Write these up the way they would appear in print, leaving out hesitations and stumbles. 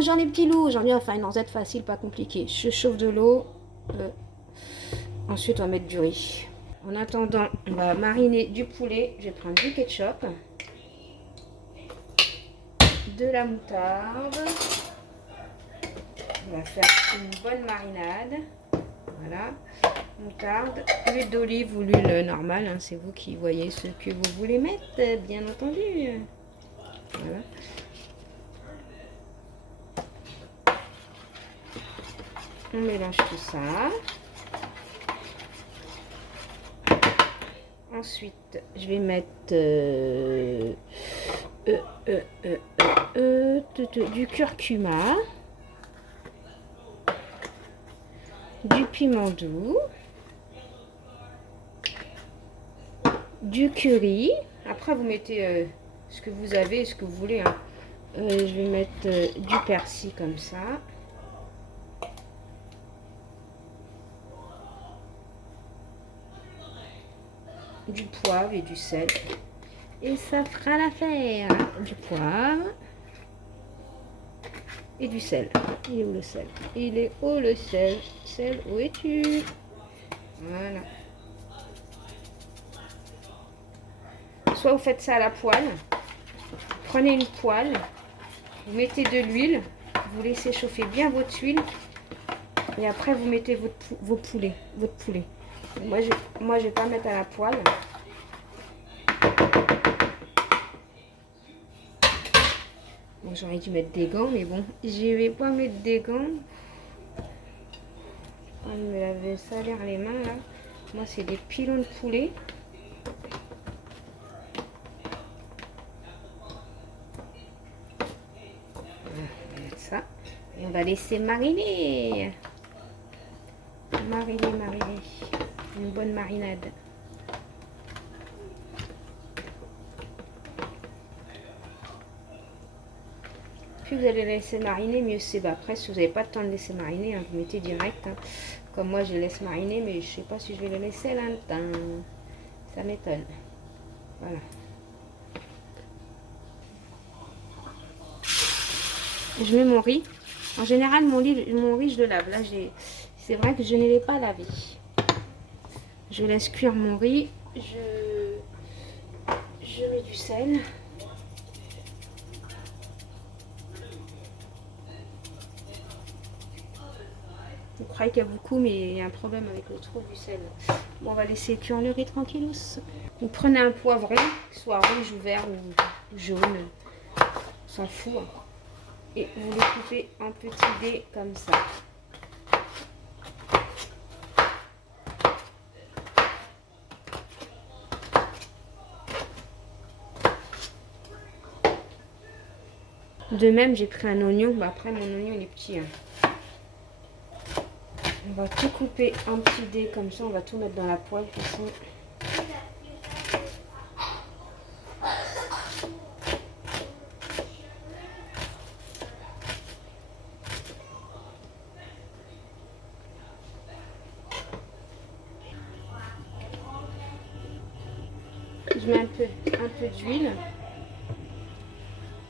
Bonjour les petits loups, j'en viens à faire une recette facile, pas compliquée. Je chauffe de l'eau, ensuite on va mettre du riz. En attendant, on va mariner du poulet. Je vais prendre du ketchup, de la moutarde. On va faire une bonne marinade. Voilà, moutarde, l'huile d'olive ou l'huile normale, hein, c'est vous qui voyez ce que vous voulez mettre, bien entendu. Voilà. On mélange tout ça. Ensuite, je vais mettre du curcuma, du piment doux, du curry. Après, vous mettez ce que vous avez, ce que vous voulez. Hein. Je vais mettre du persil comme ça. Du poivre et du sel. Et ça fera l'affaire. Du poivre et du sel. Il est où le sel? Il est où le sel? Sel, où es-tu? Voilà. Soit vous faites ça à la poêle. Prenez une poêle. Vous mettez de l'huile. Vous laissez chauffer bien votre huile. Et après, vous mettez votre poulet. Moi, je vais pas mettre à la poêle. Bon, j'aurais dû mettre des gants, mais bon, je vais pas mettre des gants. On me laver salir les mains là. Moi, c'est des pilons de poulet. Voilà, on va mettre ça. Et on va laisser mariner. Mariner. Une bonne marinade. Plus vous allez laisser mariner, mieux c'est. Bah, après, si vous n'avez pas de temps de laisser mariner, hein, vous mettez direct. Hein. Comme moi, je laisse mariner, mais je sais pas si je vais le laisser là. Ça m'étonne. Voilà. Je mets mon riz. En général, mon riz, je le lave. Là, c'est vrai que je ne l'ai pas lavé. Je laisse cuire mon riz. Je mets du sel. Vous croyez qu'il y a beaucoup, mais il y a un problème avec le trou du sel. Bon, on va laisser cuire le riz tranquillos. Vous prenez un poivron, soit rouge ou vert ou jaune. On s'en fout. Hein. Et vous le coupez en petits dés comme ça. De même, j'ai pris un oignon. Bah, après, mon oignon, il est petit. Hein. On va tout couper en petits dés comme ça. On va tout mettre dans la poêle. De toute façon. Je mets un peu d'huile.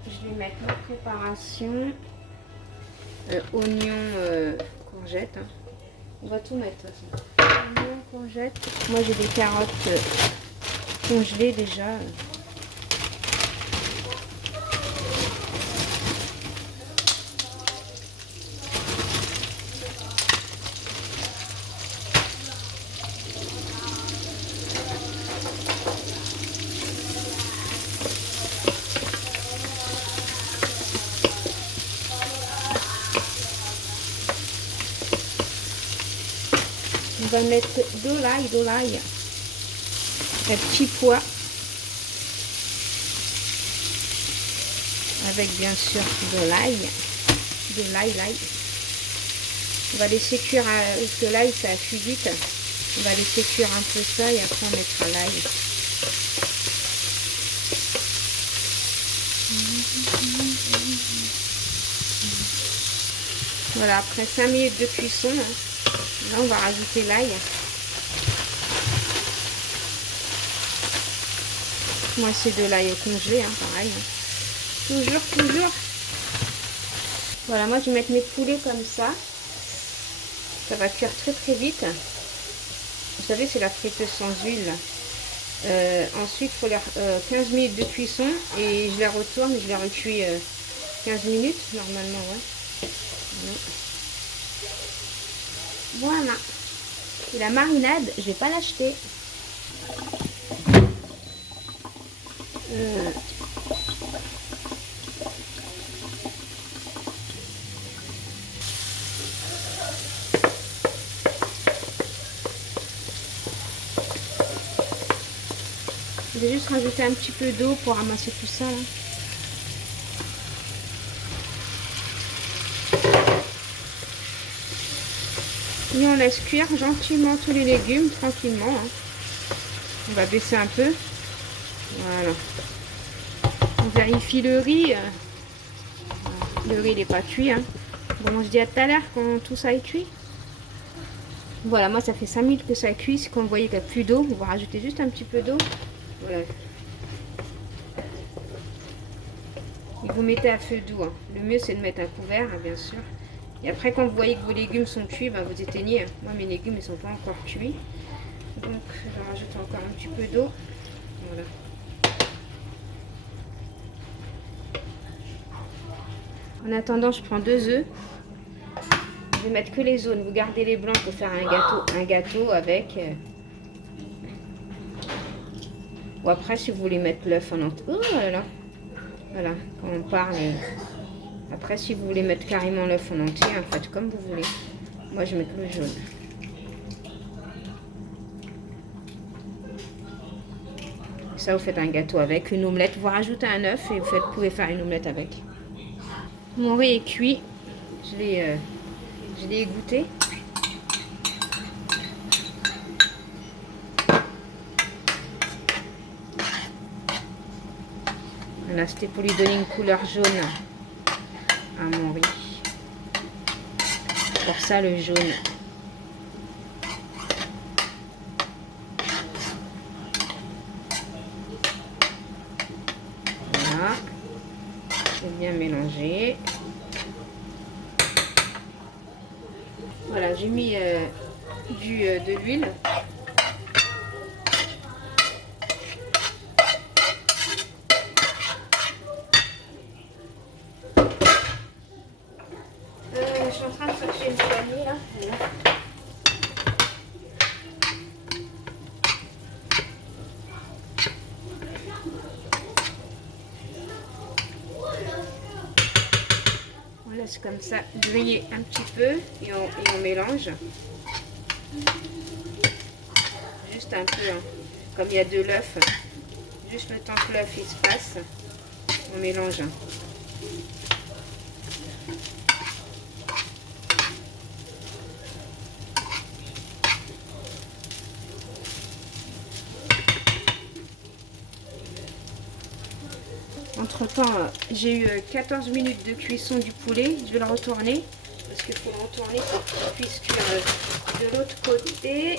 Je vais mettre ma préparation. Oignons, courgettes. Hein. On va tout mettre. Oignons, courgettes. Moi j'ai des carottes congelées déjà. On va mettre de l'ail, un petit pois, avec bien sûr de l'ail. On va laisser cuire, parce que l'ail ça cuit vite. On va laisser cuire un peu ça et après on mettra l'ail. Voilà, après 5 minutes de cuisson, hein, là on va rajouter l'ail. Moi c'est de l'ail congelé, hein, pareil. Hein. Toujours. Voilà, moi je vais mettre mes poulets comme ça. Ça va cuire très très vite. Vous savez, c'est la friteuse sans huile. Ensuite, il faut 15 minutes de cuisson et je les retourne, je les recuis 15 minutes normalement. Ouais. Voilà. Et la marinade, je vais pas l'acheter. Je vais juste rajouter un petit peu d'eau pour ramasser tout ça là. Et on laisse cuire gentiment tous les légumes, tranquillement. Hein. On va baisser un peu. Voilà. On vérifie le riz. Le riz n'est pas cuit. Hein. Bon, on se dit à tout à l'heure quand tout ça est cuit. Voilà, moi ça fait 5 minutes que ça cuit. Quand vous voyez qu'il n'y a plus d'eau, on va rajouter juste un petit peu d'eau. Voilà. Et vous mettez à feu doux. Hein. Le mieux c'est de mettre un couvert, hein, bien sûr. Et après quand vous voyez que vos légumes sont cuits, ben, vous éteignez. Hein. Moi mes légumes ils sont pas encore cuits. Donc je rajoute encore un petit peu d'eau. Voilà. En attendant, je prends 2 œufs. Je vais mettre que les jaunes. Vous gardez les blancs pour faire un gâteau avec. Ou après, si vous voulez mettre l'œuf en entier. Oh là là. Voilà, quand on parle. Après, si vous voulez mettre carrément l'œuf en entier, en fait, comme vous voulez. Moi, je mets que le jaune. Ça, vous faites un gâteau avec une omelette. Vous rajoutez un œuf et vous pouvez faire une omelette avec. Mon riz est cuit. Je l'ai égoutté. Voilà, c'était pour lui donner une couleur jaune à mon riz. Pour ça, le jaune. Voilà. Je vais bien mélanger. Voilà, j'ai mis de l'huile. Je suis en train de chercher une poignée là. Voilà. On laisse comme ça griller un petit peu et on mélange. Juste un peu, hein. Comme il y a de l'œuf, juste le temps que l'œuf il se passe, on mélange. Entre temps, j'ai eu 14 minutes de cuisson du poulet. Je vais le retourner parce qu'il faut le retourner pour qu'il puisse cuire de l'autre côté.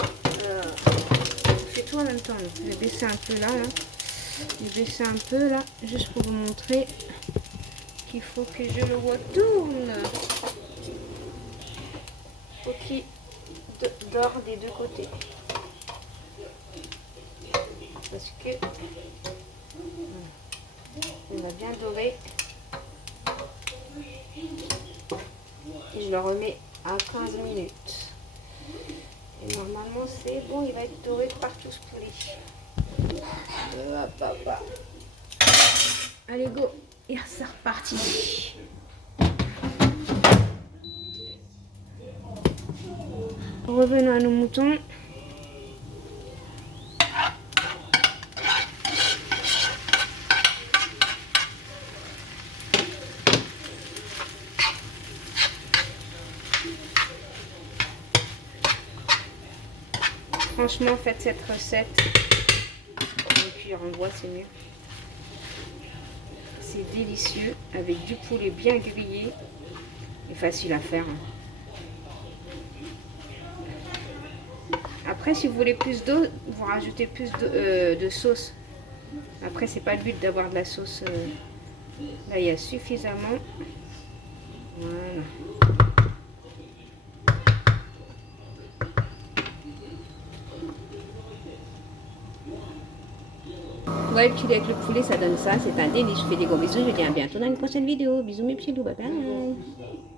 Je fais tout en même temps. Là. Je vais baisser un peu là. Je vais baisser un peu là, juste pour vous montrer qu'il faut que je le retourne. Il faut qu'il dore des deux côtés. Parce que il va bien dorer. Et je le remets à 15 minutes. Et normalement c'est bon, il va être doré partout ce poulet. Allez go, et c'est reparti. Revenons à nos moutons. Franchement, faites cette recette. Et puis en bois, c'est mieux. C'est délicieux avec du poulet bien grillé et facile à faire. Après, si vous voulez plus d'eau, vous rajoutez plus de sauce. Après, c'est pas le but d'avoir de la sauce. Là, il y a suffisamment. Voilà. Ouais, le petit lait avec le poulet, ça donne ça. C'est un délice. Je fais des gros bisous. Je vous dis à bientôt dans une prochaine vidéo. Bisous mes petits loups. Bye bye.